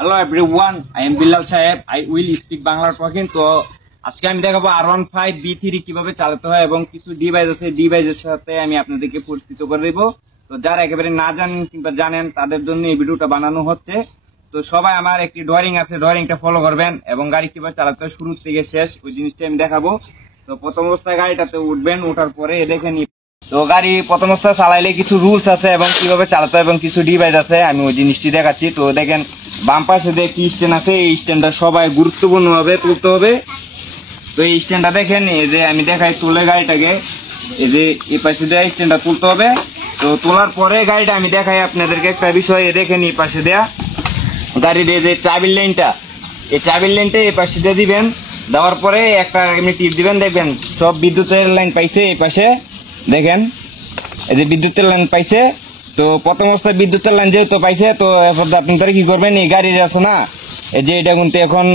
Hello everyone, I am Billal Saheb. I will speak Bangla talking. তো আজকে আমি দেখাবো R15 B3 কিভাবে চালাতে হয় এবং কিছু ডিভাইস আছে, ডিভাইসের সাথে আমি আপনাদেরকে পরিচিত করে দেবো। তো যারা একেবারে না জানেন কিংবা জানেন তাদের জন্য এই ভিডিওটা বানানো হচ্ছে। তো সবাই আমার একটি ড্রয়িং আছে, ড্রয়িংটা ফলো করবেন এবং গাড়ি কিভাবে চালাতে হয় শুরু থেকে শেষ ওই জিনিসটা আমি দেখাবো। তো প্রথম অবস্থায় গাড়িটাতে উঠবেন, ওঠার পরে দেখে নি। তো গাড়ি প্রথম অবস্থায় চালাইলে কিছু রুলস আছে এবং কিভাবে চালাতে হয় এবং কিছু ডিভাইস আছে, আমি ওই জিনিসটি দেখাচ্ছি। তো দেখেন বাম পাশে যে একটি স্ট্যান্ড আছে, এই স্ট্যান্ডটা সবাই গুরুত্বপূর্ণ ভাবে তুলতে হবে। তো এই স্ট্যান্ডটা দেখেন, এই যে আমি দেখাই তুলে গাড়িটাকে, এই যে এই পাশে দেওয়া স্ট্যান্ডটা তুলতে হবে। তো তোলার পরে গাড়িটা আমি দেখাই আপনাদেরকে একটা বিষয়, দেখেন এই পাশে দেয়া গাড়ির এই যে চাবির লাইনটা, এই চাবির লাইনটা এই পাশে দিয়ে দিবেন। দেওয়ার পরে একটা এমনি টিপ দিবেন, দেখবেন সব বিদ্যুতের লাইন পাইছে। এই পাশে দেখেন এই যে বিদ্যুতের লাইন পাইছে। তো প্রথম অবস্থায় বিদ্যুতের লাইন যেহেতু পাইছে, তো এরপর আপনারা কি করবেন, এই গাড়ির আছে না এই যে এটা কিন্তু এখন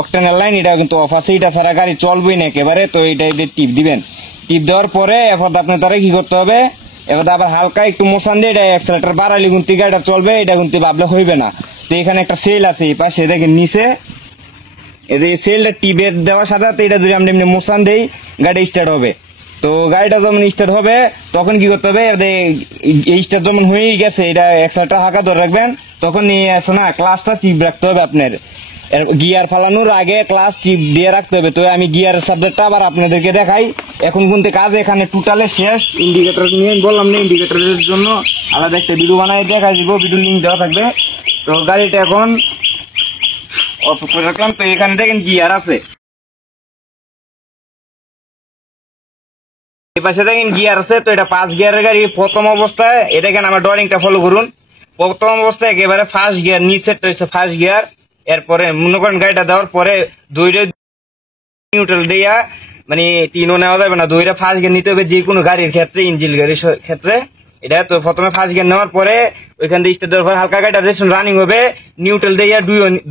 অক্টেনের লাইন, এটা কিন্তু অফ আছে, এটা ছাড়া গাড়ি চলবেই না একেবারে। তো এটা টিপ দিবেন। টিপ দেওয়ার পরে এরপর আপনারা কি করতে হবে, এবার আবার হালকা একটু মোশন দিয়ে এটা অ্যাক্সেলেটর বাড়ালে কিন্তু গাড়িটা চলবে, এটা কিন্তু ভাবলে হইবে না। তো এখানে একটা সেল আছে এই পাশে দেখেন নিচে, এই যে সেলটা টিপের দেওয়ার সাথে সাথে এটা যদি আমরা এমনি মোশন দেই গাড়ি স্টার্ট হবে। তো গাড়িটা যখন স্টার্ট হবে তখন কি করতে হবে, স্টার্ট যখন হয়ে গেছে এটা একসাথে হাঁকা ধরে রাখবেন। তখন নিয়ে আসে না ক্লাসটা চিপ রাখতে হবে আপনার, গিয়ার ফালানোর আগে ক্লাস চিপ দিয়ে রাখতে হবে। তো আমি গিয়ার সাবজেক্টটা আবার আপনাদেরকে দেখাই। এখন কিন্তু কাজ এখানে টোটালে শেষ। ইন্ডিকেটর নিয়ে বললাম না, ইন্ডিকেটরের জন্য আলাদা একটা ভিডিও বানাই দেখাই দিব, ভিডিও লিঙ্ক দেওয়া থাকবে। তো গাড়িটা এখন অফ করে রাখলাম। তো এখানে দেখেন গিয়ার আছে, এই পাশে দেখেন গিয়ার আছে। তো এটা 5 গিয়ারের গাড়ি। প্রথম অবস্থায় এটা দেখেন আমার ড্রয়িংটা ফলো করুন। প্রথম অবস্থায় একেবারে ফার্স্ট গিয়ার, নিচেরটা হচ্ছে ফার্স্ট গিয়ার। এরপরে মনে করেন গাড়িটা দেওয়ার পরে দুইটা নিউট্রাল দেয়া, মানে তিনও নেওয়া যাবে না, দুইটা ফার্স্ট গিয়ার নিতে হবে যে কোনো গাড়ির ক্ষেত্রে, ইঞ্জিন গাড়ির ক্ষেত্রে এটা। তো প্রথমে ফার্স্ট গিয়ার নেওয়ার পরে ওইখান থেকে স্টার্ট দেওয়ার পরে হালকা গাড়িটা যখন রানিং হবে নিউট্রাল দেয়া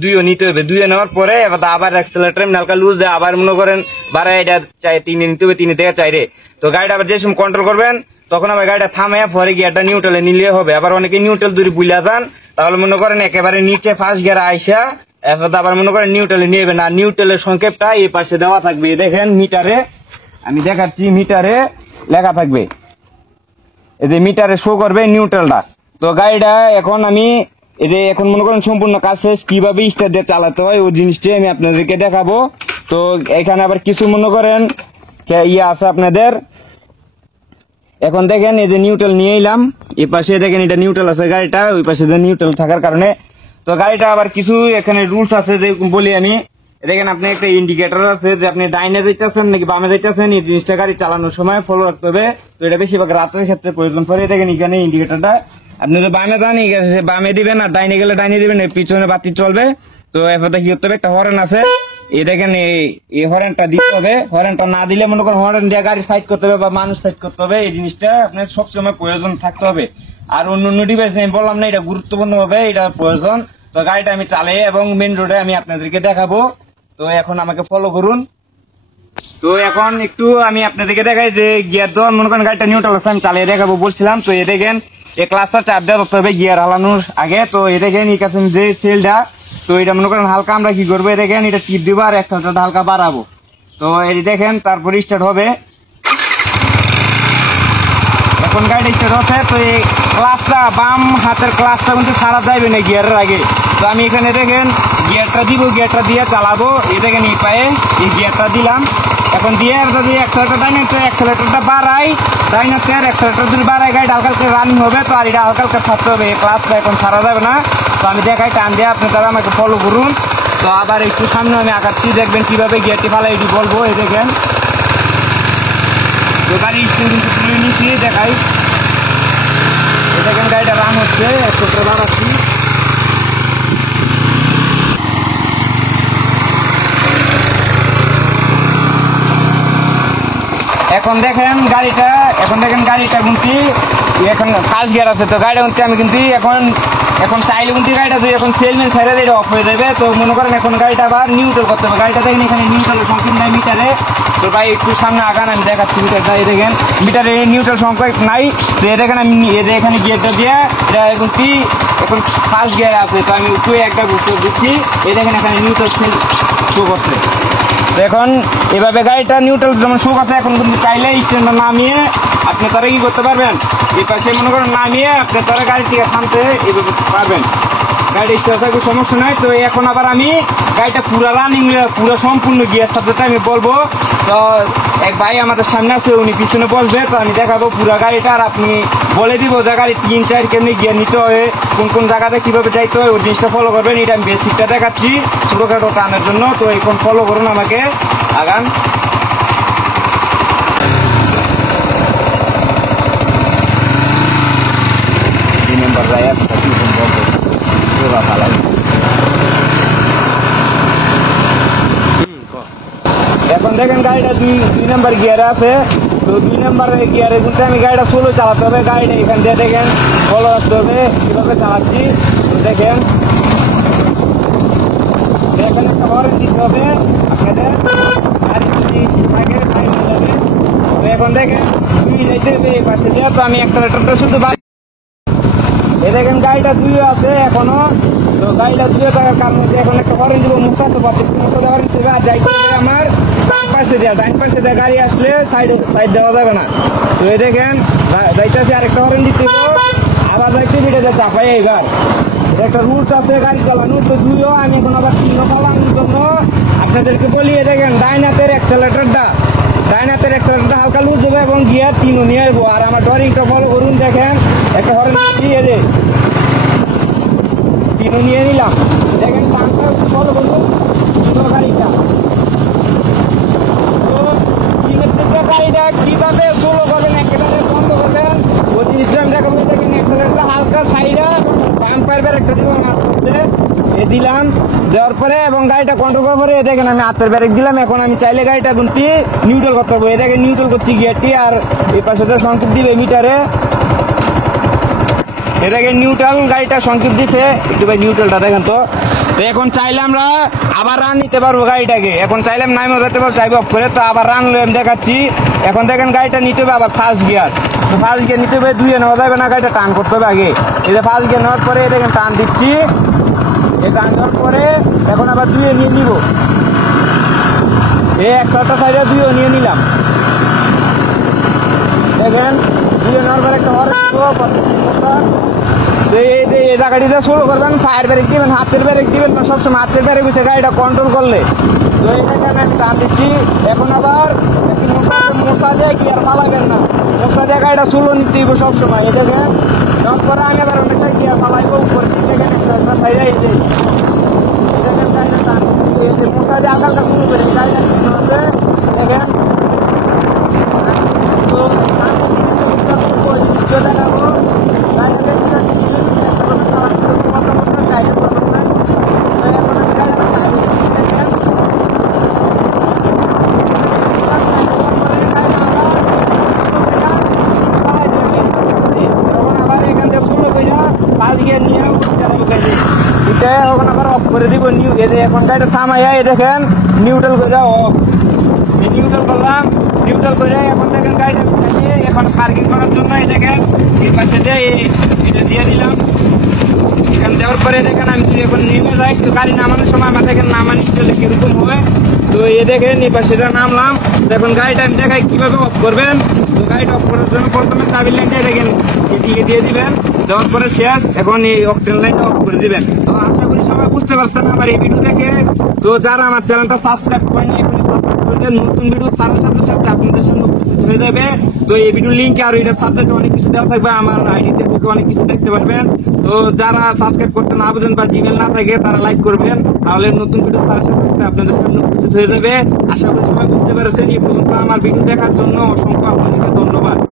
দুইও নিতে হবে। দুইও নেওয়ার পরে এবার আবার অ্যাক্সেলারেটর হালকা লুজ দেয়, আবার মনে করেন বাড়ায় এটা চাই তিনে নিতে হবে, তিনে থেকে চাইরে। তো গাড়িটা আবার যে সময় কন্ট্রোল করবেন তখন আবার গাড়িটা থামে পরে গিয়ারটা নিউট্রালে নিলে হবে। আবার অনেকে নিউট্রাল দূরে বুঝলা যান, তাহলে মনে করেন একেবারে নিচে ফার্স্ট গিয়ার আইসা এরপর আবার মনে করেন নিউট্রালে নিয়ে না। নিউট্রালের সংক্ষেপটা এই পাশে দেওয়া থাকবে, দেখেন মিটারে আমি দেখাচ্ছি, মিটারে লেখা থাকবে, এই যে মিটারে শো করবে নিউট্রালটা। তো গাড়িটা এখন আমি এই যে এখন মনে করেন সম্পূর্ণ কাজ শেষ, কিভাবে স্টার্ট দিয়ে চালাতে হয় ওই জিনিসটাই আমি আপনাদেরকে দেখাবো। তো এখানে আবার কিছু মনে করেন ইয়ে আছে আপনাদের। এখন দেখেন এই যে নিউট্রাল নিয়ে এলাম, এই পাশে দেখেন এটা নিউট্রাল আছে গাড়িটা, ওই পাশে নিউট্রাল থাকার কারণে। তো গাড়িটা আবার কিছু এখানে রুলস আছে যে বলি আমি। দেখেন আপনি একটা ইন্ডিকেটর আছে যে আপনি ডাইনে যাইতেছেন নাকি বামে যাইতেছেন, এই জিনিসটা গাড়ি চালানোর সময় ফলো রাখতে হবে। তো এটা বেশিরভাগ রাতের ক্ষেত্রে প্রয়োজন পড়ে। দেখেন এখানে ইন্ডিকেটরটা আপনি যদি বামে যান বামে দিবেন, আর ডাইনে গেলে ডাইনে দিবেন, পিছনে বাতি চলবে। তো এরপর কি করতে হবে, একটা হরেন আছে, এই দেখেন এই হরেনটা দিতে হবে। হরেনটা না দিলে মনে করেন হরেন দিয়ে গাড়ি সাইড করতে হবে বা মানুষ সাইড করতে হবে, এই জিনিসটা আপনার সবসময় প্রয়োজন থাকতে হবে। আর অন্য ডিভাইস আমি বললাম না, এটা গুরুত্বপূর্ণ হবে, এটা প্রয়োজন। তো গাড়িটা আমি চালাই এবং মেন রোডে আমি আপনাদেরকে দেখাবো। তো এখন আমাকে ফলো করুন। তো এখন একটু আমি আপনাদেরকে দেখাই যে গিয়ার দেওয়ার মনে করেন গাড়িটা নিউট্রাল আছে, আমি চালিয়ে দেখাবো বলছিলাম। তো এ দেখেন এই ক্লাসটা চাপ দেওয়া করতে হবে গিয়ার হালানোর আগে। তো এ দেখেন এই কাছে যে সেলটা, তো এটা মনে করেন হালকা আমরা কি করবো, দেখেন এটা টিপ দিব আর একসাথে হালকা বাড়াবো। তো এই দেখেন তারপরে স্টার্ট হবে। এখন গাড়িটা স্টার্ট হচ্ছে। তো এই ক্লাসটা বাম হাতের ক্লাসটা কিন্তু ছাড়া যাইবে না গিয়ারের আগে। তো আমি এখানে দেখেন গিয়ারটা দিব, গিয়ারটা দিয়ে চালাবো। এই দেখেন এই পায়ে এই গিয়ারটা দিলাম। এখন দিয়ে যদি অ্যাক্সেলেটরটা বাড়াই, তাই না স্যার অ্যাক্সেলেটর যদি বাড়াই গাড়িটা হালকা হালকা রানিং হবে। তো আর এটা হালকা হালকা ছাড়তে হবে, এই ক্লাসটা এখন ছাড়া যাবে না। তো আমি দেখাই টান দিয়ে আপনি তারা আমাকে ফলো করুন। তো আবার একটু সামনে আমি আঁকাচ্ছি, দেখবেন কিভাবে গিয়ারটি ফালাই এটি বলবো। এই দেখেন তো গাড়ি স্পিড কিন্তু তুলে নিচ্ছি, দেখাই এই দেখেন গাড়িটা রান হচ্ছে, একটু বাড়াচ্ছি। এখন দেখেন গাড়িটা এখন দেখেন গাড়িটা কিন্তু এখন ফার্স্ট গিয়ার আছে, তো গাড়িটা কিন্তু আমি কিন্তু এখন চাইলে কিন্তু গাড়িটা যদি এখন সেলমেন ছেড়ে দিয়ে অফ হয়ে যাবে। তো মনে করেন এখন গাড়িটা আবার নিউট্রাল করতে হবে। গাড়িটা দেখেন এখানে নিউট্রালের সংকেত নাই মিটারে। তো ভাই একটু সামনে আগান, আমি দেখাচ্ছি মিটারটা। এই দেখেন মিটারে নিউট্রাল সংকেত নাই। তো এই দেখেন আমি এখানে গিয়ারটা দিয়ে এটা কিন্তু এখন ফার্স্ট গিয়ার আছে। তো আমি একটু একটা বুঝতে দিচ্ছি, এই দেখেন এখানে নিউট্রাল শো করছে। তো এখন এভাবে গাড়িটা নিউট্রাল যেমন শো করছে, এখন কিন্তু চাইলে স্ট্যান্ডটা নামিয়ে আপনি তারা কি করতে পারবেন, এই পাশে মনে করেন নামিয়ে আপনি তারা গাড়ি থেকে থামতে এইভাবে পারবেন। গাড়ি স্টার্ট থাকবে, সমস্যা নাই। তো এখন আবার আমি গাড়িটা পুরো রানিং পুরো সম্পূর্ণ গিয়ার সাথে আমি বলবো। তো এক ভাই আমাদের সামনে আছে, উনি পিছনে বসবে। তো আমি দেখাবো পুরো গাড়িটা, আর আপনি বলে দিব যে গাড়ি 3-4 কেমনি গিয়ার নিতে হয়, কোন কোন জায়গাতে কিভাবে যাইতে হয়, ওই জিনিসটা ফলো করবেন। এটা আমি বেসিকটা দেখাচ্ছি ছোটখাটো টানের জন্য। তো এখন ফলো করুন আমাকে, আগান। এখন দেখেন গাড়িটা 2 নম্বর গিয়ারে আছে। তো 2 নম্বর গিয়ারে কিন্তু আমি গাড়িটা স্লো চালাতে হবে। গাড়িটা এখান দিয়ে দেখেন ফলো রাখতে হবে কিভাবে চালাচ্ছি। তো দেখেন এখানে একটা হরেন দিতে হবে আপনাদের, গাড়ি যদি থাকে গাড়ি নিয়ে যাবে। তো এখন দেখেন যাইতে হবে এই পাশে দিয়ে। তো আমি একটা লেটারটা শুধু এ দেখেন গাড়িটা 2 আছে এখনো। তো গাড়িটা 2 থাকার কারণে এখন একটা হরেন দিব, মুস্তাতে পারছি হরেন দেবে। আর যাইতে হবে আমার ডান পাশে দিয়ে গাড়ি আসলে সাইড দেওয়া যাবে না। তো এই দেখেন যাইতেছে, আরেকটা হরেন দিতে আবার যাইতে এটা চাপাই। এইবার একটা রুট আছে গাড়ি চালানোর। তো 2 আমি এখন আবার 3 চালানোর জন্য আপনাদেরকে বলি, দেখেন ডাইন হাতের অ্যাক্সেলেটরটা হালকা লুজ দেবে এবং গিয়ার 3 নিয়ে আসবো। আর আমার ড্রয়িংটা ফলো করুন, দেখেন একটা হরেন দিয়ে 3 নিয়ে নিলাম। দেখেন টানটা ফলো করুন গাড়িটা। তো গাড়িটা কিভাবে স্লো করবেন, একেবারে বন্ধ করবেন, ওই জিনিসটা আমি দেখাবো। দেখেন অ্যাক্সেলেটরটা হালকা সাইডে বাম পায়ের একটা দিব মারতে দিলাম, দেওয়ার পরে এবং গাড়িটা কন্ট্রোল করার পরে দেখেন আমি হাতের ব্রেক দিলাম। এখন আমি চাইলে গাড়িটা গুনতি নিউট্রাল করতে পারবো। এটাকে নিউট্রাল করছি গিয়ারটি, আর এই পাশে সংকেত দিবে মিটারে। এটাকে নিউট্রাল গাড়িটা সংকেত দিছে, একটু ভাই নিউট্রালটা দেখেন। তো এখন চাইলে আমরা আবার রান নিতে পারবো গাড়িটাকে। এখন চাইলে আমি নামিয়ে যেতে পারবো, চাইবো অফ করে। তো আবার রান আমি দেখাচ্ছি। এখন দেখেন গাড়িটা নিতে হবে আবার ফার্স্ট গিয়ার। তো ফার্স্ট গিয়ার নিতে হবে, 2 নেওয়া যাবে না, গাড়িটা টান করতে হবে আগে। এটা ফার্স্ট গিয়ার নেওয়ার পরে দেখেন টান দিচ্ছি। এই টান দেওয়ার পরে এখন আবার 2 নিয়ে নিব। এই একটা সাইডে 2 নিয়ে নিলাম। দেখেন 2 নেওয়ার পরে একটা হরেন এই জায়গাটিতে স্লো করবেন, ফায়ার ব্রেক দিবেন, হাতের ব্রেক দিবেন না, সবসময় হাতের ব্রেক দিচ্ছে গাড়িটা কন্ট্রোল করলে। তো এটাকে আমি টান দিচ্ছি। এখন আবার মশা যায় কি আর পালাবেন না, মশা যায় গাড়িটা স্লো নিতে দিব সবসময়। এই দেখেন দেওয়ার পরে আমি আবার অনেকটা কি আর পালাইব উপরে। দেখেন একটা সাইডে এই যে দেখেন গাড়িটা টান দিচ্ছি, মশা যায় আকালটা শুরু করে গাড়িটা দেখেন। তো দেখাবো এখন আবার অফ করে দিব। এখন গাড়িটা থামাইয়া দেখেন নিউট্রাল করে অফ, নিউট্রাল করলাম। নিউট্রাল করে এখন দেখেন গাড়িটা চালিয়ে এখন পার্কিং করার জন্য এই দেখেন এই পাশে দিয়ে এটা দিয়ে দিলাম। এখানে দেওয়ার পরে দেখেন আমি যদি এখন নেমে যাই, তো গাড়ি নামানোর সময় আমার দেখেন নামান স্টাইলে কিরকম হবে। তো এ দেখেন এই পাশে নামলাম। দেখুন গাড়িটা আমি দেখাই কিভাবে অফ করবেন। তো গাড়িটা অফ করার জন্য প্রথমে চাবি লাইনটা দেখেন এদিকে দিয়ে দিবেন, দেওয়ার পরে শেষ। এখন এই অকটেন লাইনটা অফ করে দিবেন। তো আশা করি সবাই বুঝতে পারছেন আমার এই ভিডিও দেখে। তো যারা আমার চ্যানেলটা সাবস্ক্রাইব করেন এখনই সাবস্ক্রাইব করে দেন, নতুন ভিডিও ছাড়ার সাথে সাথে আপনাদের সামনে উপস্থিত হয়ে যাবে। তো এই ভিডিও লিঙ্ক আর এটার সাবজেক্টে অনেক কিছু দেওয়া থাকবে, আমার আইডিতে ঢুকে অনেক কিছু দেখতে পারবেন। তো যারা সাবস্ক্রাইব করতে না বুঝেন বা জিমেল না থাকে তারা লাইক করবেন, তাহলে নতুন ভিডিও ছাড়ার সাথে সাথে আপনাদের সামনে উপস্থিত হয়ে যাবে। আশা করি সবাই বুঝতে পেরেছেন। এই পর্যন্ত আমার ভিডিও দেখার জন্য অসংখ্য আপনাদেরকে ধন্যবাদ।